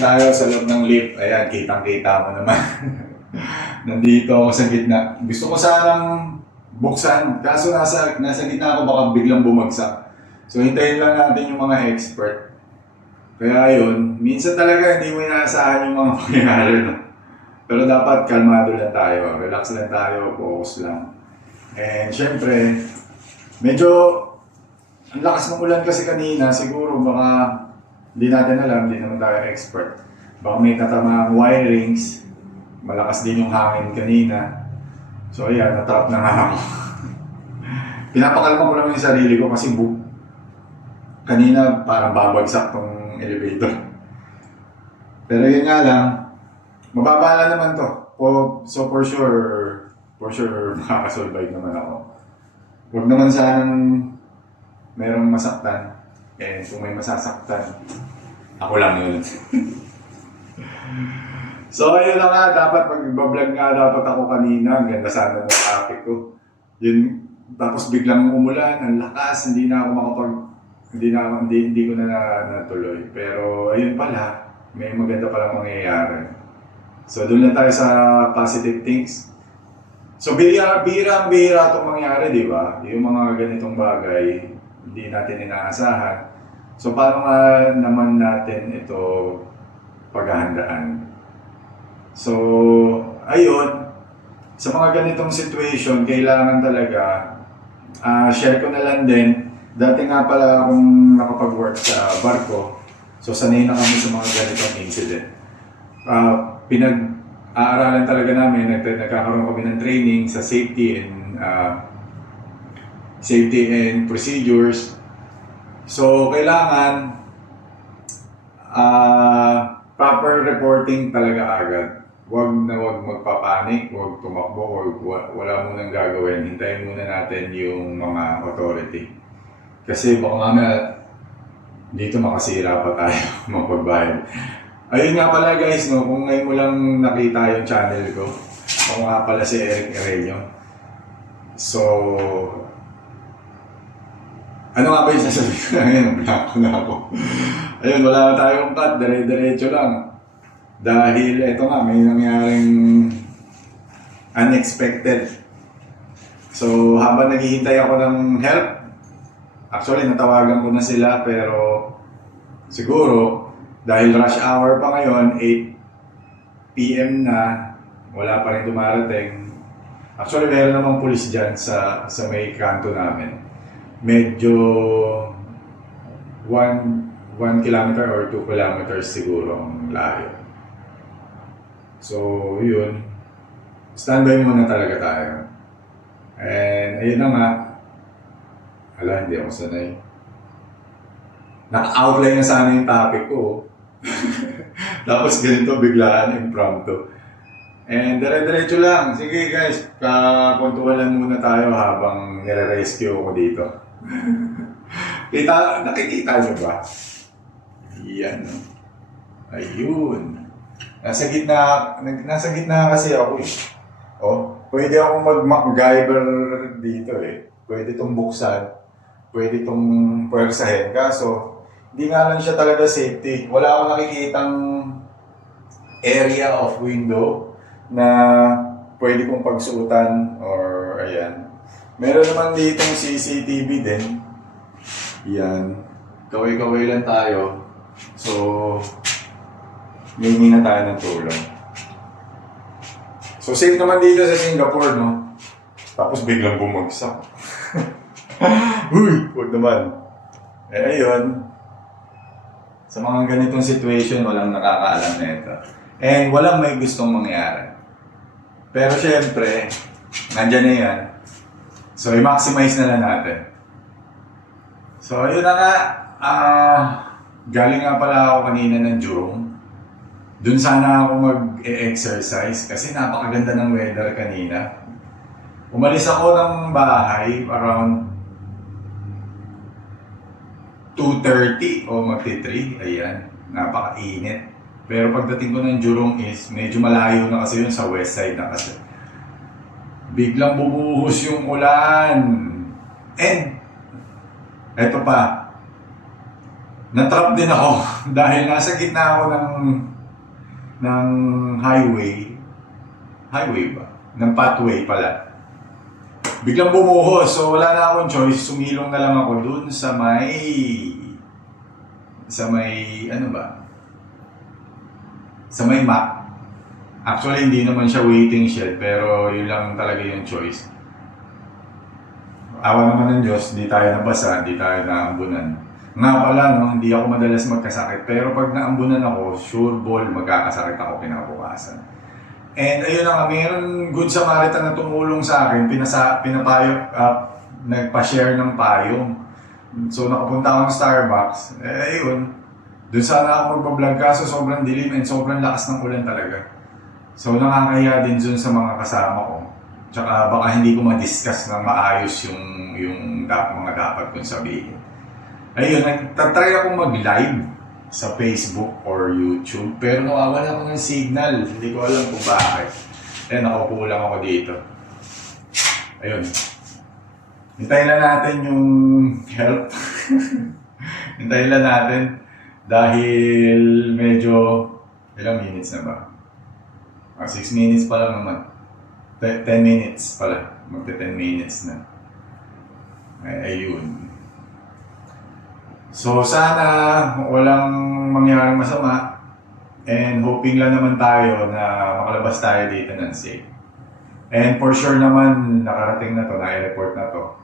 tayo sa loob ng lift. Ayan, kitang-kita mo naman. Nandito ako sa gitna. Gusto ko sanang buksan. Kaso nasa gitna ako, baka biglang bumagsak. So, hintayin lang natin yung mga expert. Kaya yun, minsan talaga hindi mo inaasahan yung mga pangyayari. No? Pero dapat kalmado lang tayo. Relax lang tayo. Focus lang. And syempre, medyo ang lakas ng ulan kasi kanina. Siguro baka hindi natin alam, hindi naman tayo expert. Baka may natamaang wirings, malakas din yung hangin kanina. So ayan, natrap na nga ako. Pinapakalma ko lang yung sarili ko kasi kanina parang babagsak tong elevator. Pero yun nga lang, mababa na naman to. So for sure makakasurvive naman ako. Huwag naman sanang merong masaktan. And kung may masasaktan, ako lang yun. So ayun na nga, dapat mag-vlog nga dapat ako kanina. Ang ganda sana ng topic ko. Yun, tapos biglang umulan, ang lakas, hindi ko na natuloy. Pero ayun pala, may maganda palang mangyayari. So doon lang tayo sa positive things. So bihira itong mangyari, di ba? Yung mga ganitong bagay, hindi natin inaasahan. So, paano nga naman natin ito paghahandaan? So, ayun, sa mga ganitong situation, kailangan talaga, share ko na lang din, dati nga pala akong nakapag-work sa barko, so sanay na kami sa mga ganitong incident. Pinag-aaralan talaga namin, nagkakaroon kami ng training sa safety and procedures. So, kailangan proper reporting talaga agad. Huwag magpapanik, huwag tumakbo, wala munang gagawin. Hintayin muna natin yung mga authority. Kasi baka mamaya dito makasira pa tayo mapagbayad. Ayun nga pala guys, no, kung ngayon mo lang nakita yung channel ko, ako nga pala si Eric Areño. So, ano nga ba yung sasabihin ko na ngayon? Blanco na ako. Ayun, wala na tayong cut. Dire-diretso lang. Dahil ito nga, may nangyaring unexpected. So, habang naghihintay ako ng help, actually, natawagan ko na sila, pero siguro, dahil rush hour pa ngayon, 8 PM na, wala pa rin dumarating. Actually, meron namang pulis dyan sa may kanto namin. Medyo 1 kilometer or 2 kilometers siguro ang layo. So, yun. Standby muna talaga tayo. And, ayun na nga. Ala, hindi ako sanay. Naka-outline na sana yung topic ko. Tapos ganito, biglaan, impromptu. And dire-diretso lang. Sige guys, kakwentuhan lang muna tayo habang nire-rescue ako dito. Nakikita nyo ba? Yan. Ayun. Nasa gitna kasi ako eh. Oh, pwede akong mag-MacGyver dito eh. Pwede itong buksan. Pwede itong pwersahin. Kaso, hindi nga lang siya talaga safety. Wala akong nakikitang area of window na pwede kong pagsuotan or ayan. Meron naman ditong CCTV din. Yan. Kaway-kaway lang tayo. So, hihingi na tayo ng tulong. So, safe naman dito sa Singapore, no? Tapos biglang bumagsak. Uy! Huwag naman. Eh, ayun. Sa mga ganitong situation, walang nakakaalam na ito. And walang may gustong mangyari. Pero syempre, nandyan na yan. So, i-maximize na lang natin. So, ayun na nga. Galing nga pala ako kanina ng Jurong. Doon sana ako mag-exercise kasi napakaganda ng weather kanina. Umalis ako ng bahay around 2:30 o magti-3. Ayan, napakainit. Pero pagdating ko ng Jurong is medyo malayo na kasi yun sa west side na kasi. Biglang bumuhos yung ulan. And eto pa, na-trap din ako dahil nasa gitna ako ng highway. Highway ba? Ng pathway pala. Biglang bumuhos, so wala na akong choice. Sumilong na lang ako dun sa may, ano ba? Sa may map. Actually, hindi naman siya waiting shed, pero yun lang talaga yung choice. Awa naman ng Diyos, di tayo nabasa, di tayo naambunan. Nga pala, no, hindi ako madalas magkasakit, pero pag naambunan ako, sure ball, magkakasakit ako kinabukasan. And ayun na nga, mayroon good Samaritan na tumulong sa akin, pinapayo, nagpa-share ng payong. So nakapunta ako ng Starbucks, ayun, doon sana ako magbablog kaso sobrang dilim and sobrang lakas ng ulan talaga. So nakakahiya din dun sa mga kasama ko. Tsaka baka hindi ko ma-discuss ng maayos yung mga dapat kong sabihin. Ayun, nagtatry ako mag-live sa Facebook or YouTube, pero nawawala ako ng signal. Hindi ko alam kung bakit. Eh, nakaupo lang ako dito. Ayun. Hintayin lang natin yung help. Hintayin lang natin dahil medyo ilang minutes na ba? 6 minutes pa lang naman. 10 minutes pala. Magta 10 minutes na. Ayun. So sana walang mangyaring masama and hoping lang naman tayo na makalabas tayo dito ng safe. And for sure naman nakarating na to, na-report na to.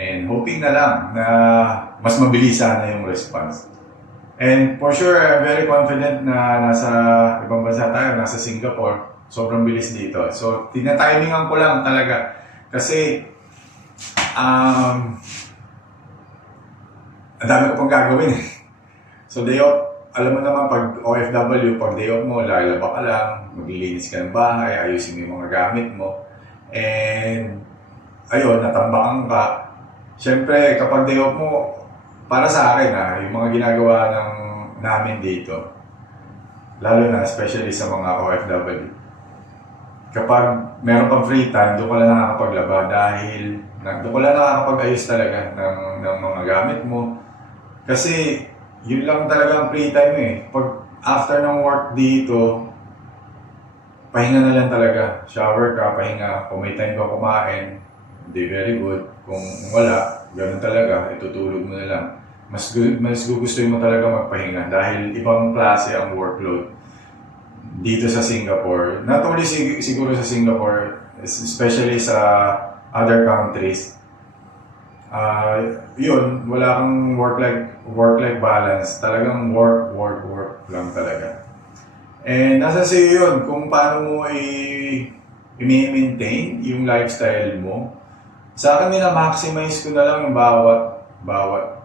And hoping na lang na mas mabilis sana yung response. And for sure, I'm very confident na nasa ibang bansa tayo, nasa Singapore. Sobrang bilis dito. So, tinatimingan ko lang talaga. Kasi, ang dami ko pang gagawin. So, day off, alam mo naman, pag OFW, pag day off mo, lalaba ka lang, maglilinis ka ng bahay, ayusin mo yung mga gamit mo. And, ayun, natambakan ka. Siyempre, kapag day off mo, para sa akin, yung mga ginagawa namin dito, lalo na, especially sa mga OFW, kapag meron pang free time, doon ka lang nakakapaglaba dahil doon ka lang nakakapag-ayos talaga ng mga gamit mo. Kasi yun lang talaga ang free time eh. Pag after ng work dito, pahinga na lang talaga. Shower ka, pahinga. Kung may time ka kumain, hindi very good. Kung wala, ganun talaga, itutulog mo na lang. Mas gugustuhin mo talaga magpahinga dahil ibang klase ang workload dito sa Singapore. Not only siguro sa Singapore, especially sa other countries. Yun, wala kang work-life balance. Talagang work lang talaga. And nasa sa'yo yun kung paano mo i-maintain yung lifestyle mo. Sa akin, maximize ko na lang yung bawat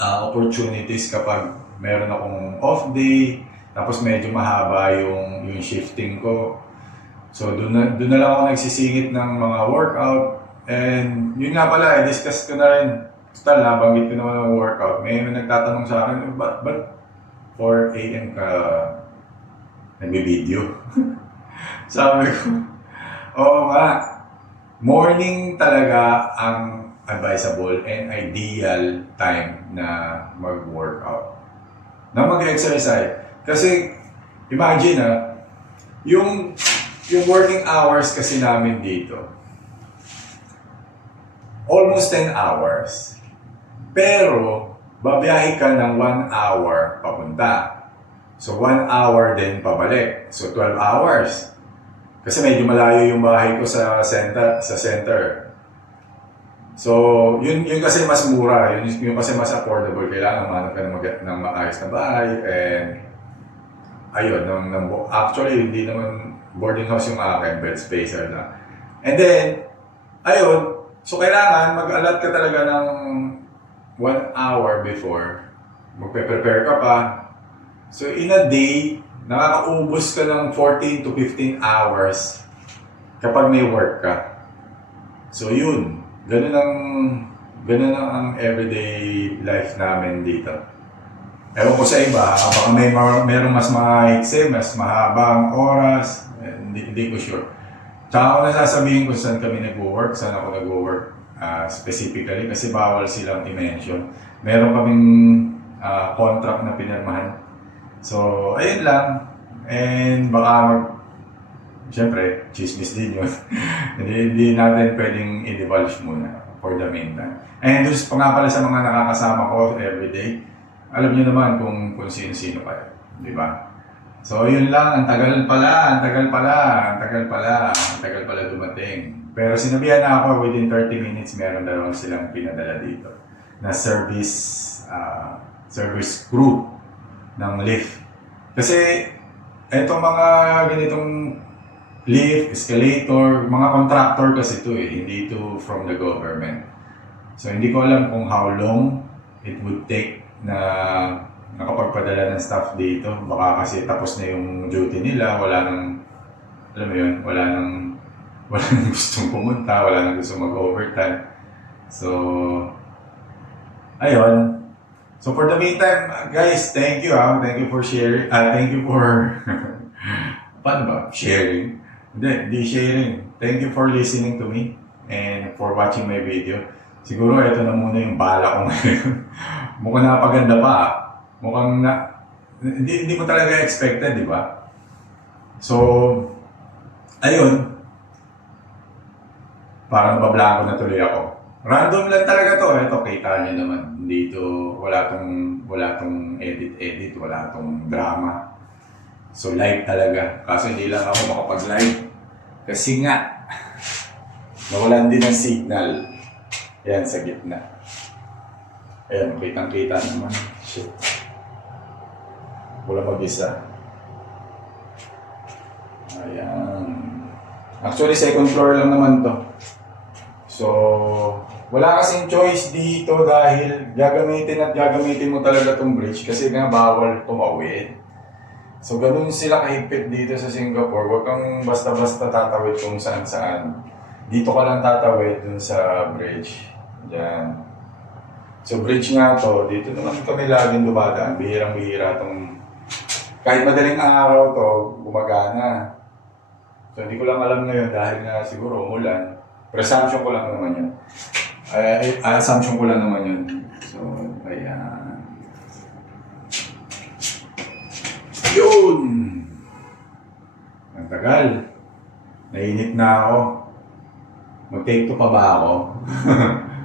opportunities kapag meron akong off day, tapos medyo mahaba yung shifting ko. So doon na lang ako nagsisingit ng mga workout. And yun nga pala, i-discuss ko na rin. Total, nabanggit ko naman ng workout. May nagtatanong sa akin, ba't 4 a.m. ka nagbe-video? Sabi ko, oo nga, morning talaga ang advisable and ideal time na mag-workout, na mag-exercise. Kasi imagine yung working hours kasi namin dito, almost 10 hours. Pero babiyahe ka ng 1 hour papunta. So 1 hour din pabalik. So 12 hours. Kasi medyo malayo yung bahay ko sa center. So, yun kasi mas mura, yun kasi mas affordable. Kailangan manap ka ng maayos na bahay, and ayun, actually, hindi naman boarding house yung akin, bed spacer na. And then, ayun, so kailangan mag-allot ka talaga ng 1 hour before, magpe-prepare ka pa. So, in a day, nakakaubos ka ng 14 to 15 hours kapag may work ka. So, yun. Ganun ang everyday life namin dito. Ewan ko sa iba, baka merong mas mahigse, mas mahabang oras, hindi ko sure. Tsaka ako nasasabihin kung saan kami nag-work, saan ako nag-work specifically, kasi bawal silang i-mention. Meron kaming contract na pinirmahan. So, ayun lang. And baka siyempre, chismis din yun. hindi natin pwedeng i-divulge muna for the meantime. And just pa nga pala sa mga nakakasama ko everyday, alam niyo naman kung sino-sino kayo. Di ba? So, yun lang. Ang tagal pala dumating. Pero sinabihan na ako, within 30 minutes, meron na lang silang pinadala dito na service crew ng lift. Kasi, etong mga ganitong lift, escalator, mga contractor kasi ito hindi ito from the government. So hindi ko alam kung how long it would take na nakapagpadala ng staff dito. Baka kasi tapos na yung duty nila, wala nang gustong pumunta, wala nang gustong mag-overtime. So, ayun. So for the meantime, guys, thank you Thank you for sharing. Thank you for paano ba? Sharing? Hindi sharing. Thank you for listening to me and for watching my video. Siguro ito na muna yung bala ko ngayon. Mukhang napaganda pa. Mukhang hindi ko talaga expected, di ba? So, ayun. Parang nabablanko na tuloy ako. Random lang talaga to. Ito, kita niyo naman. Dito, wala tong edit, wala tong drama. So live talaga. Kaso hindi lang ako makapag-live. Kasi nga, nawalan din ng signal. Ayan, sa gitna. Ayan, kitang-kita naman. Shit. Wala mag-isa. Ayan. Actually, second floor lang naman to. So, wala kasing choice dito dahil gagamitin mo talaga tong bridge kasi nga bawal tumawid. So, ganun sila kahigpit dito sa Singapore. Huwag kang basta-basta tatawid kung saan-saan. Dito ka lang tatawid dun sa bridge. Diyan. So, bridge nga to. Dito naman kami laging dumadaan. Bihirang-bihira tong... Kahit madaling araw to, gumagana. So, hindi ko lang alam ngayon dahil nga siguro umulan. Presumption ko lang naman yun. Assumption ko lang naman yun. So, ayan. Yun! Ang tagal. Nainit na ako. Mag-take to pa ba ako?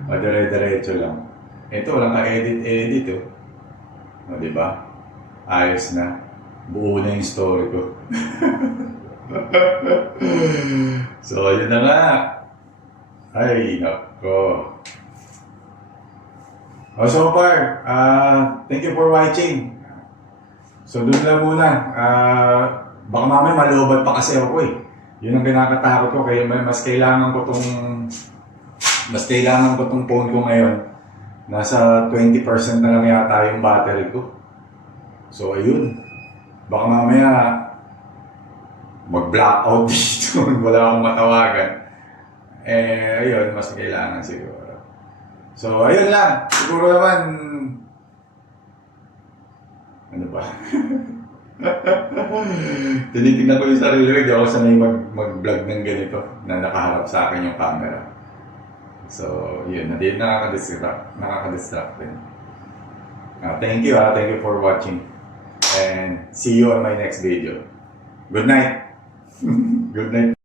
O dire-diretso lang. Ito, walang ka-edit O, diba? Ayos na. Buo na yung story ko. So, yun na nga. Ay, nako. So far, thank you for watching. So doon lang muna. Baka mamaya malooban pa kasi ako Yun ang kinakatakot ko. Kaya mas kailangan ko tong phone ko ngayon. Nasa 20% na lang yata yung battery ko. So ayun. Baka mamaya mag-blackout dito. Wala akong matawagan. Ayun, mas kailangan siguro. So ayun lang. Siguro naman ano ba? Tinitingnan ko yung sarili ko, hindi ako sanay mag-vlog ng ganito na nakaharap sa akin yung camera. So, yun, nakaka-distract din. Thank you for watching. And see you on my next video. Good night! Good night.